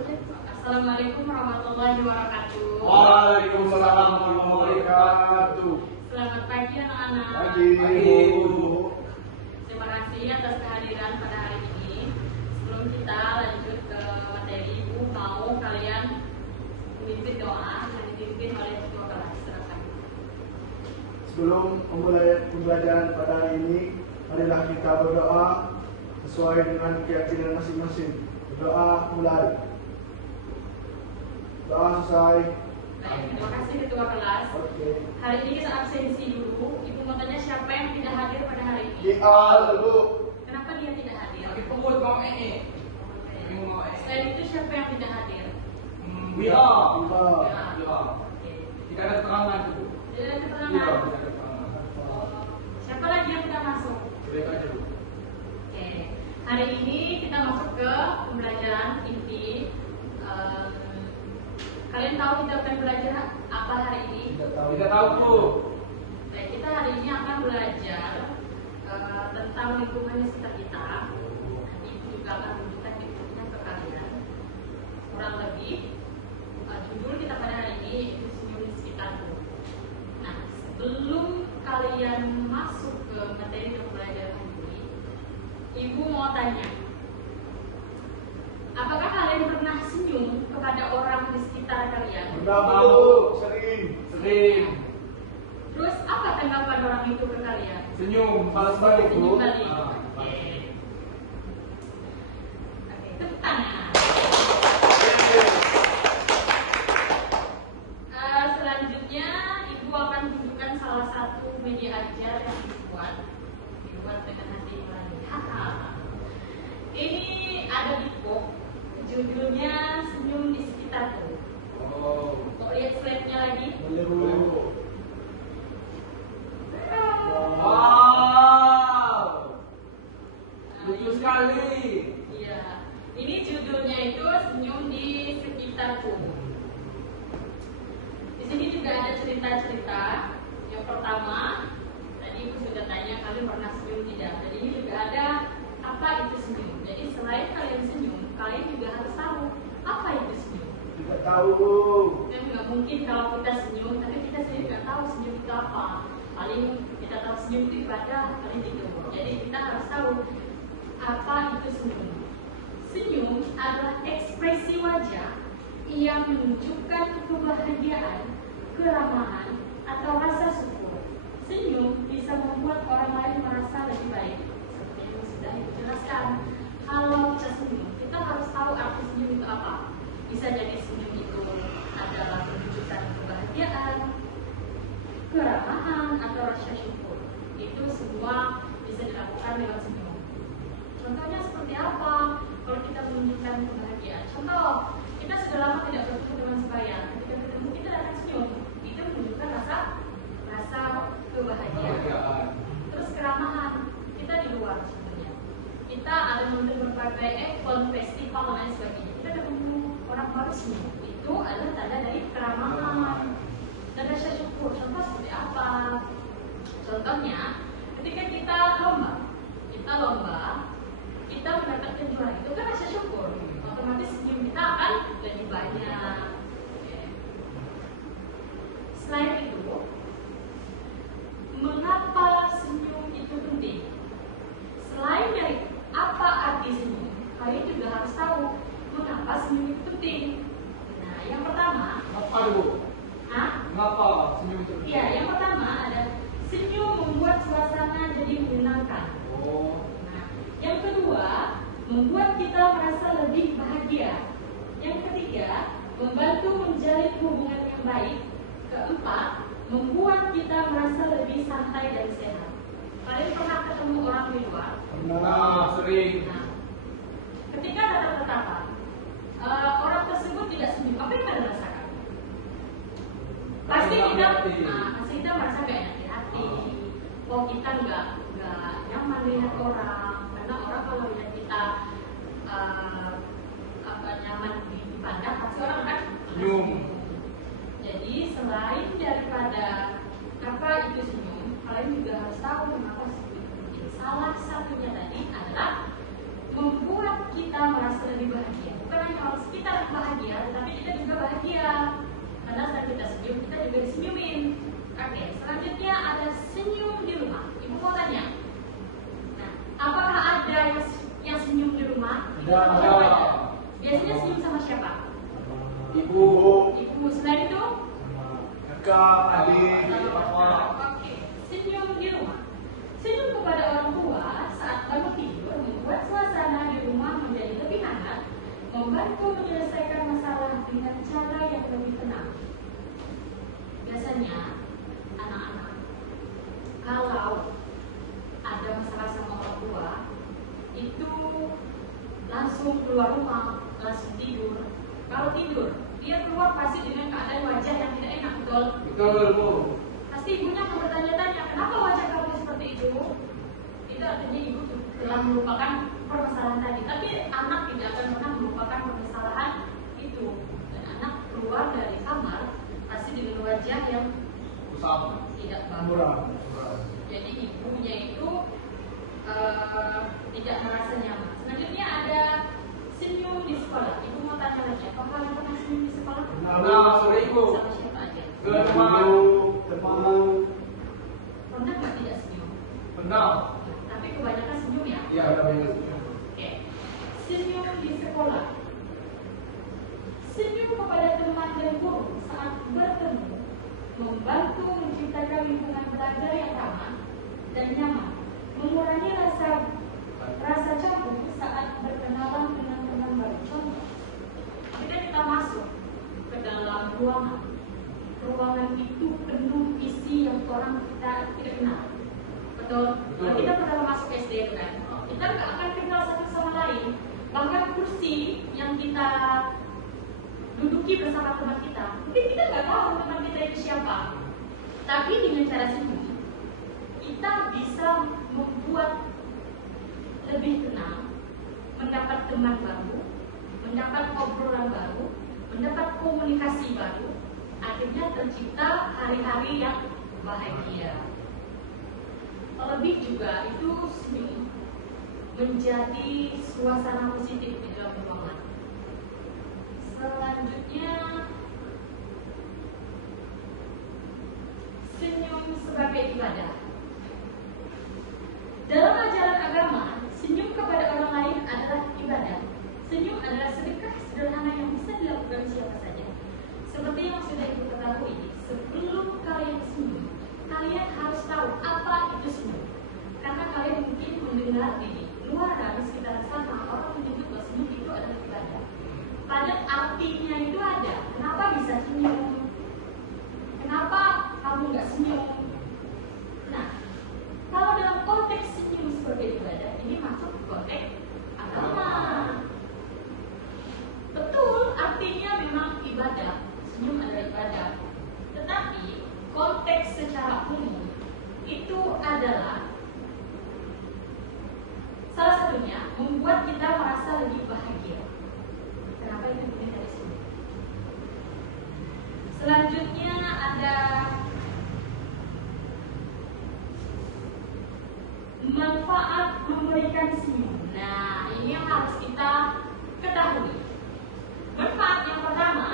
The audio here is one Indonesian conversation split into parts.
Assalamualaikum warahmatullahi wabarakatuh. Waalaikumsalam warahmatullahi wabarakatuh. Selamat pagi anak-anak. Pagi, Bu. Terima kasih atas kehadiran pada hari ini. Sebelum kita lanjut ke materi, Ibu mau kalian memimpin doa yang dipimpin oleh ketua kelas. Silakan. Sebelum memulai pembelajaran pada hari ini, marilah kita berdoa sesuai dengan keyakinan masing-masing. Berdoa mulai. Doa selesai. Baik, terima kasih ketua kelas. Oke. Hari ini kita absensi dulu. Ibu mau tanya siapa yang tidak hadir pada hari ini? Bu. Kenapa dia tidak hadir? Sakit perut mau Selain itu siapa yang tidak hadir? Wira. Ya. Kita ada keterangan itu. Tidak ada Iya, keterangan. kita ada keterangan. Siapa lagi yang tidak masuk? Sudah aja dulu. Oke. Hari ini kita masuk ke pembelajaran inti. Kalian tahu kita akan belajar apa hari ini? Kita tahu tuh. Baik, kita hari ini akan belajar tentang lingkungan di sekitar kita. Nanti Ibu juga akan tunjukkan lingkungannya ke kalian. Kurang lebih judul kita pada hari ini itu senyum di sekitarku. Nah, sebelum kalian masuk ke materi pembelajaran ini, Ibu mau tanya, apakah kalian pernah senyum kepada orang di sekitar kalian? Pernah, Bu. Sering. Terus apa tanggapan orang itu ke kalian? Senyum, balas balik Senyum Bu. balik. Ah. Oke. Oke, tepuk tangan. Selanjutnya Ibu akan tunjukkan salah satu media ajar yang dibuat dengan hati nurani. Ini ada di box, judulnya Senyum di Sekitarku. Oh. Mau lihat slide-nya lagi? Boleh, Bu. Wow. Lucu sekali. Iya, ini judulnya itu Senyum di Sekitarku. Di sini juga ada cerita-cerita. Yang pertama, tadi Ibu sudah tanya kalian pernah senyum tidak. Jadi ini juga ada apa itu senyum. Jadi selain kalian senyum, kalian juga harus tahu apa itu senyum. Tidak tahu, Bu. Dan nggak mungkin kalau kita senyum, tapi kita sendiri nggak tahu senyum itu apa. Paling kita tahu senyum itu ibadah, paling gitu. Jadi kita harus tahu apa itu senyum. Senyum adalah ekspresi wajah yang menunjukkan kebahagiaan, keramahan, atau rasa syukur. Senyum bisa membuat orang lain merasa lebih baik. Seperti yang sudah dijelaskan. Kalau kita senyum, kita harus tahu arti senyum itu apa. Bisa jadi senyum itu adalah menunjukkan kebahagiaan, keramahan, atau rasa syukur. Itu semua bisa dilakukan lewat senyum. Contohnya seperti apa? Kalau kita menunjukkan kebahagiaan. Contoh, kita sudah lama tidak bertemu dengan sebaya. Ketika ketemu kita akan senyum. Itu menunjukkan rasa kebahagiaan. Terus keramahan. Kita di luar sebenarnya. Kita ada menonton berbagai event, festival dan lain sebagainya. Kita ketemu orang baru senyum. Itu adalah tanda dari keramahan dan rasa syukur. Contoh seperti apa? Contohnya, ketika kita lomba, kita mendapatkan juara, itu kan rasa syukur. Otomatis senyum kita akan lebih banyak. Selain itu, mengapa senyum itu penting? Selain dari apa arti senyum, kalian juga harus tahu mengapa senyum itu penting. Nah, yang pertama, Kenapa Bu? Kenapa senyum itu? Iya, yang pertama ada senyum membuat suasana jadi menyenangkan. Oh. Nah, yang kedua, membuat kita merasa lebih bahagia. Yang ketiga, membantu menjalin hubungan yang baik. Keempat, membuat kita merasa lebih santai dan sehat. Kalian pernah ketemu orang di luar? Nah, sering. Nah, ketika tatap-tatapan, orang tersebut tidak senyum, apa yang kalian rasakan? Pasti kita merasa gak enak di hati. Oh, kita nggak nyaman lihat orang, karena orang kalau lihat kita nyaman dipandang, pasti orang kan Senyum. Jadi selain daripada apa itu senyum, kalian juga harus tahu mengapa senyum itu penting. Salah satunya tadi adalah membuat kita merasa lebih bahagia. Bukan hanya orang sekitar yang bahagia, tetapi kita juga bahagia. Karena saat kita senyum, kita juga disenyumin. Oke, selanjutnya ada senyum di rumah. Ibu mau tanya, nah, apakah ada yang senyum di rumah? Ada. Biasanya senyum sama siapa? Ibu. Ibu. Selain itu? Kakak, adik, Oke, senyum di rumah. Senyum kepada orang tua saat bangun tidur membuat suasana di rumah menjadi lebih hangat, membantu menyelesaikan masalah dengan cara yang lebih tenang. Biasanya anak-anak kalau ada masalah sama orang tua itu langsung keluar rumah, langsung tidur. Kalau tidur, dia keluar pasti dengan keadaan wajah yang tidak enak, betul? Betul, Bu. Pasti ibunya akan bertanya-tanya, kenapa wajah kamu seperti itu? Itu artinya ibu telah melupakan permasalahan tadi. Tapi anak tidak akan pernah melupakan permasalahan itu. Dan anak keluar dari kamar pasti dengan wajah yang Usam. tidak bagus. murah. Jadi ibunya itu tidak merasa nyaman. Selanjutnya ada senyum di sekolah. Ibu mau tanya lagi, apakah kalian pernah senyum di sekolah? Nah, sore Ibu. Sama siapa aja? Ke teman. Teman. Pernah nggak tidak senyum? Benar. Tapi kebanyakan senyum ya. Iya, ada banyak. Oke. Senyum di sekolah. Senyum kepada teman dan guru saat bertemu membantu menciptakan lingkungan belajar yang ramah dan nyaman, mengurangi rasa canggung saat berkenalan dengan teman baru. Contoh, kita masuk ke dalam ruangan. Ruangan itu penuh isi yang orang kita tidak kenal. Betul? Kalau kita pertama masuk SD kan, kita nggak akan kenal satu sama lain. Bahkan kursi yang kita duduki bersama teman kita, mungkin kita nggak tahu teman kita itu siapa. Tapi dengan cara senyum, kita bisa membuat lebih tenang, mendapat teman baru, mendapat obrolan baru, mendapat komunikasi baru, akhirnya tercipta hari-hari yang bahagia. Terlebih juga itu senyum menjadi suasana positif di dalam ruangan. Selanjutnya, senyum sebagai ibadah. Dalam ajaran agama, senyum kepada orang lain adalah ibadah. Senyum adalah sedekah sederhana yang bisa dilakukan siapa saja. Seperti yang sudah ibu ketahui, sebelum kalian senyum, kalian harus tahu apa itu senyum. Karena kalian mungkin mendengar di luar di sekitar sana orang menyebut bahwa senyum itu adalah ibadah. Padahal artinya itu ada. Kenapa bisa senyum? Kenapa kamu nggak senyum? Nah, kalau dalam konteks senyum sebagai ibadah, ini masuk konteks agama. Betul, artinya memang ibadah. Senyum adalah ibadah. Tetapi konteks secara umum itu adalah salah satunya membuat kita merasa lebih bahagia. Kenapa itu dimulai dari sini? Selanjutnya ada manfaat memberikan senyum. Nah, ini yang harus kita ketahui. Manfaat yang pertama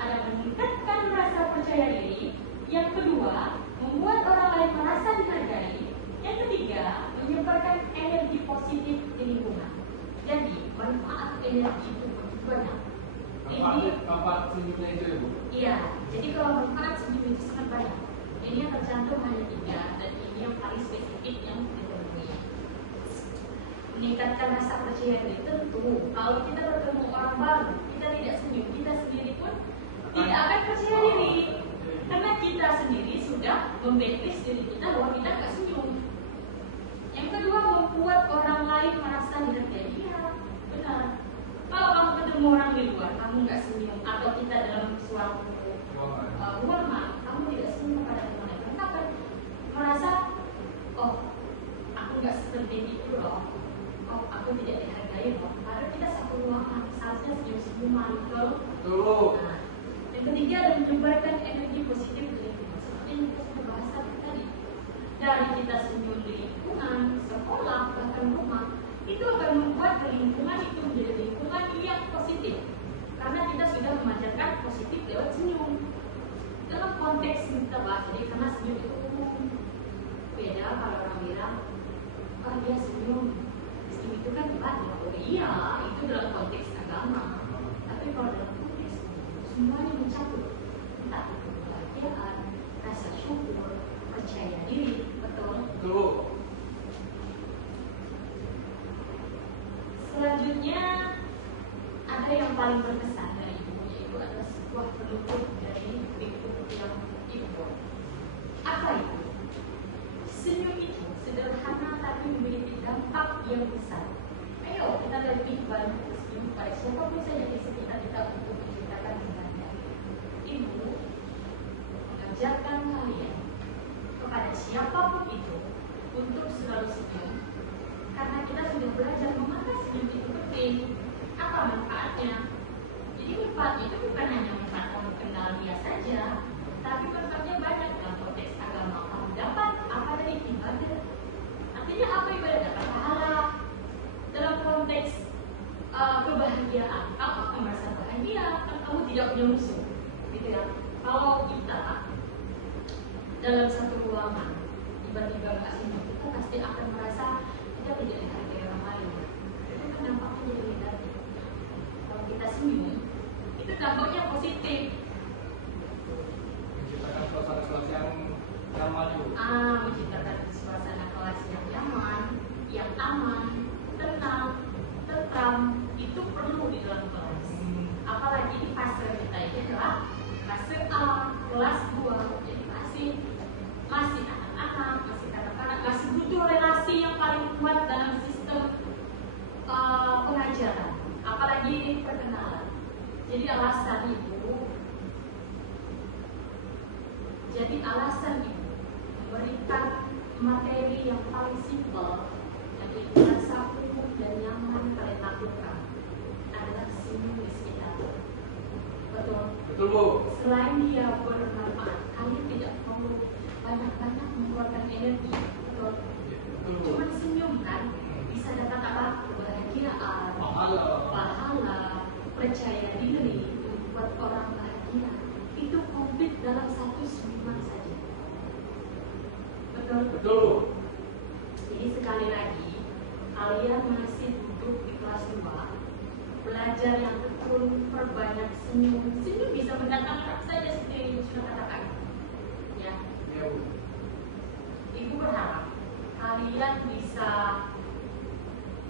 adalah meningkatkan rasa percaya diri. Yang kedua, membuat orang lain merasa dihargai. Yang ketiga, menyebarkan energi positif di lingkungan. Jadi, manfaat energi itu banyak. Manfaat senyumnya itu ya, Bu? Iya, jadi kalau manfaat senyum itu sangat banyak. Ini yang tercantum hanya 3 dan ini yang paling spesifik yang ditemui. Meningkatkan rasa percaya diri tentu. Kalau kita bertemu orang baru, kita tidak senyum, kita sendiri pun tidak akan percaya diri. Karena kita sendiri sudah memblacklist diri kita bahwa kita nggak senyum. Yang kedua, membuat orang lain merasa dihargai. Iya, benar. Kalau kamu ketemu orang di luar, kamu nggak senyum, atau kita dalam suatu ruangan, kamu tidak senyum kepada teman lain, kamu akan merasa, oh, aku nggak seperti itu loh, oh, aku tidak dihargai loh. Padahal kita satu ruangan, seharusnya senyum-senyuman, betul? Nah, yang ketiga adalah menyebarkan energi positif di lingkungan. Seperti yang kita sudah bahas tadi. Dari kita senyum di lingkungan, sekolah, bahkan rumah, itu akan membuat lingkungan itu menjadi lingkungan yang positif. Karena kita sudah mengajarkan positif lewat senyum. Dalam konteks kita bahas, jadi karena senyum itu umum. Beda kalau orang bilang, oh dia senyum. Senyum itu kan ibadah. Oh iya, itu dalam konteks agama. Tapi kalau dalam konteks semuanya mencakup. Entah itu kebahagiaan, rasa syukur, percaya diri, betul? Betul. Selanjutnya ada yang paling berkesan dari ibu, yaitu adalah sebuah penutup dari buku yang ibu. Apa itu? Senyum itu sederhana tapi memiliki dampak yang besar. Ayo kita lebih banyak senyum pada siapapun saja di sekitar kita untuk menciptakan dengannya. Ibu mengajarkan kalian kepada siapapun itu untuk selalu senyum, karena kita sudah belajar mengapa senyum itu penting. Apa manfaatnya? Jadi manfaatnya itu bukan hanya manfaat orang kenal dia saja, tapi manfaatnya banyak dalam konteks agama. Kamu dapat apa dari ibadah? Artinya apa ibadah? Dapat pahala. Dalam konteks kebahagiaan, kamu akan merasa bahagia, kan kamu tidak punya musuh, gitu ya. Kalau kita dalam satu ruangan tiba-tiba nggak senyum, kita pasti akan merasa kita tidak dihargai orang lain. Itu kan dampaknya jadi negatif. Kalau kita senyum, itu dampaknya positif. Menciptakan suasana kelas yang nyaman itu. Menciptakan suasana kelas yang nyaman, yang aman, tenang, tentram, itu perlu di dalam kelas. Apalagi di fase kita ini adalah fase A, kelas 2, jadi masih anak-anak, masih kanak-kanak, masih butuh relasi yang paling kuat dalam sistem pengajaran, apalagi di perkenalan. Jadi alasan ibu memberikan materi yang paling simpel, yaitu rasa umum dan nyaman kalian lakukan adalah senyum di sekitar. Betul? Betul, Bu. Selain dia bermanfaat, kalian tidak perlu banyak-banyak mengeluarkan energi. Betul? Betul, Bu. Cuma senyum kan bisa datang apa? Kebahagiaan, pahala, percaya diri, membuat orang bahagia. Itu komplit dalam satu senyuman saja. Betul? Betul, Bu. Jadi sekali lagi, kalian masih duduk di kelas 2, belajar yang tekun, perbanyak senyum. Senyum bisa mendatangkan apa saja seperti yang Ibu sudah katakan. Ya, Ya, Bu. Ibu berharap kalian bisa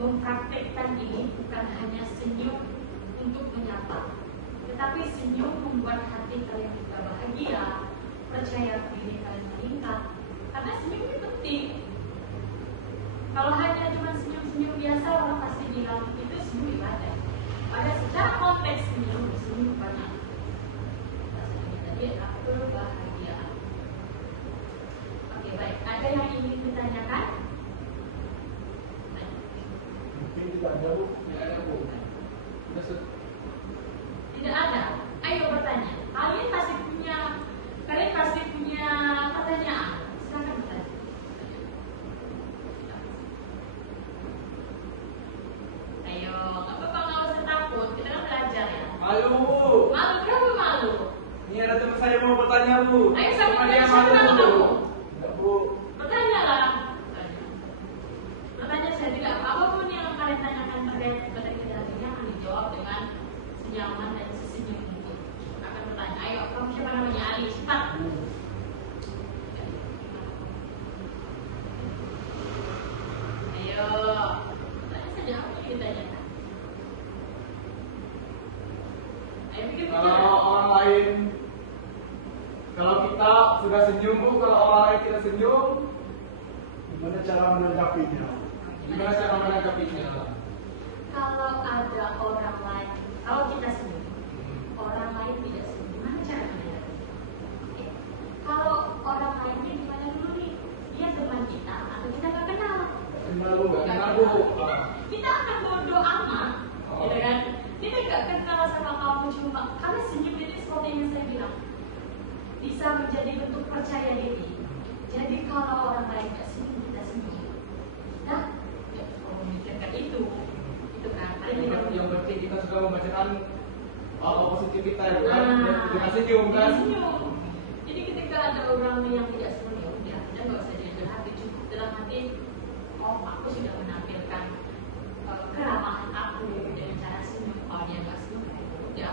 mempraktekkan ini bukan hanya senyum untuk menyapa, tetapi senyum membuat hati kalian juga bahagia, percaya diri kalian meningkat. Karena senyum itu penting. Kalau hanya cuma senyum-senyum biasa, orang pasti bilang itu senyum ibadah. Pada secara konteks senyum banyak. Rasanya tadi adalah kebahagiaan. Oke, baik. Ada yang ingin ditanyakan? Mungkin tidak ada, Bu. Ya, ada, Bu. Tidak ada. Ayo bertanya. Kalian pasti punya pertanyaan. Silakan bertanya. Ayo, nggak apa-apa, nggak usah takut. Kita kan belajar ya. Malu, Bu. Malu, kenapa malu? Ini ada teman saya mau bertanya, Bu. Ayo sama Cuma dia dia siapa nama malu, Bu. kamu? Enggak, Bu. Bertanyalah. Bertanya saya tidak apapun yang kalian tanyakan terkait kepada kita akan dijawab dengan senyaman dan sesenyum mungkin. Akan bertanya, ayo kamu siapa namanya? Ali, cepat. Ayo, tanya saja apa yang ditanyakan. Ayo pikir-pikir. Kalau orang lain, kalau kita sudah senyum, Bu, kalau orang lain tidak senyum, Gimana cara menanggapinya? gimana cara menanggapinya? Kalau ada orang lain, kalau kita senyum, orang lain tidak senyum, gimana cara menanggapinya? Oke. Kalau orang lainnya gimana dulu nih? Dia teman kita atau kita nggak kenal? Kenal, Bu. Nggak kenal, Bu. Kita akan bodoh amat, gitu kan? Kita nggak kenal sama kamu cuma karena senyum ini seperti yang saya bilang bisa menjadi bentuk percaya diri. Jadi kalau orang lain nggak senyum, kita senyum. Nah, ya, kalau memikirkan itu yang penting kita sudah membacakan apa positif kita itu kan, kita senyum kan. Senyum. Jadi ketika ada orang yang tidak senyum, ya kita nggak usah jujur hati, cukup dalam hati, oh aku sudah menampilkan keramahan aku dengan cara senyum. Oh dia nggak senyum, ya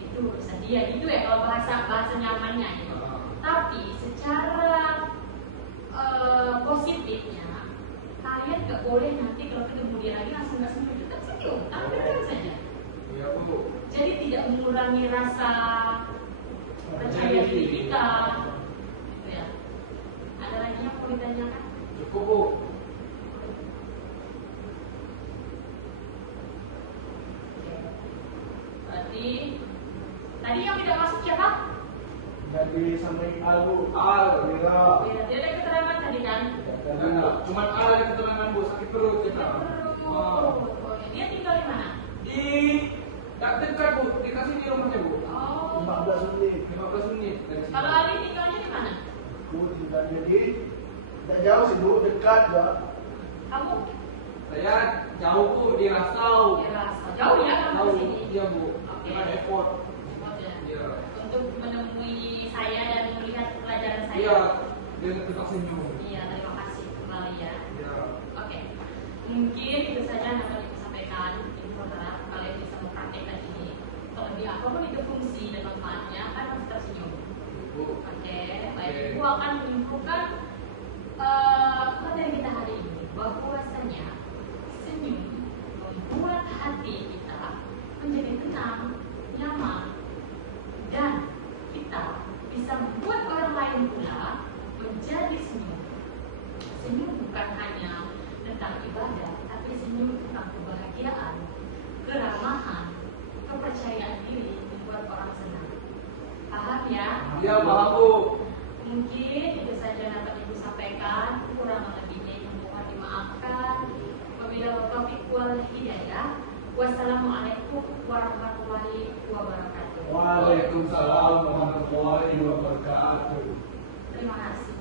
itu urusan dia. Itu ya kalau bahasa nyamannya gitu. Tapi secara positifnya, kalian nggak boleh nanti kalau ketemu dia lagi langsung nggak senyum, tetap senyum, tampilkan saja. Iya Bu. Jadi tidak mengurangi rasa percaya diri kita. Gitu ya. Ada lagi yang mau ditanyakan? Cukup Bu. Berarti tadi yang tidak masuk siapa? Jadi sampai Al-Bu. Al. Iya. Ya, dia ada keterangan tadi kan? Enggak, cuman Al ada keterangan Bu, sakit perut ya Kak. Oh, dia tinggal di mana? Di tak dekat Bu, dikasih di rumahnya Bu. Oh. 15 menit. 15 menit dari sini. Kalau Ali tinggalnya di mana? Bu tinggal jadi tidak jauh sih Bu, dekat juga. Kamu? Saya jauh Bu di Rasau. Di Rasa. Jauh ya kamu Jauh sini? iya Bu. Oke. Dengan effort. Oh, ya. Iya. Untuk menemui saya dan melihat pelajaran saya. Iya, dengan tetap senyum. Iya, terima kasih kembali ya. Iya. Oke, mungkin itu saja yang dapat ibu sampaikan. Ibu berharap kalian bisa mempraktekkan ini. Terlebih apapun itu fungsi dan manfaatnya, kan harus tersenyum. Bu. Oke, baik. Oke. Ibu akan menyimpulkan materi kita hari ini bahwasanya senyum membuat hati kita menjadi tenang, nyaman, dan kita bisa membuat orang lain pula menjadi senyum. Senyum bukan hanya tentang ibadah, tapi senyum tentang kebahagiaan, keramahan, kepercayaan diri, membuat orang senang. Paham ya? Iya, paham Bu. Mungkin itu saja yang dapat ibu sampaikan. Kurang lebihnya ibu mohon dimaafkan. Wabillahi taufiq wal hidayah. Wassalamualaikum warahmatullahi wabarakatuh. Waalaikumsalam warahmatullahi wabarakatuh. Terima kasih.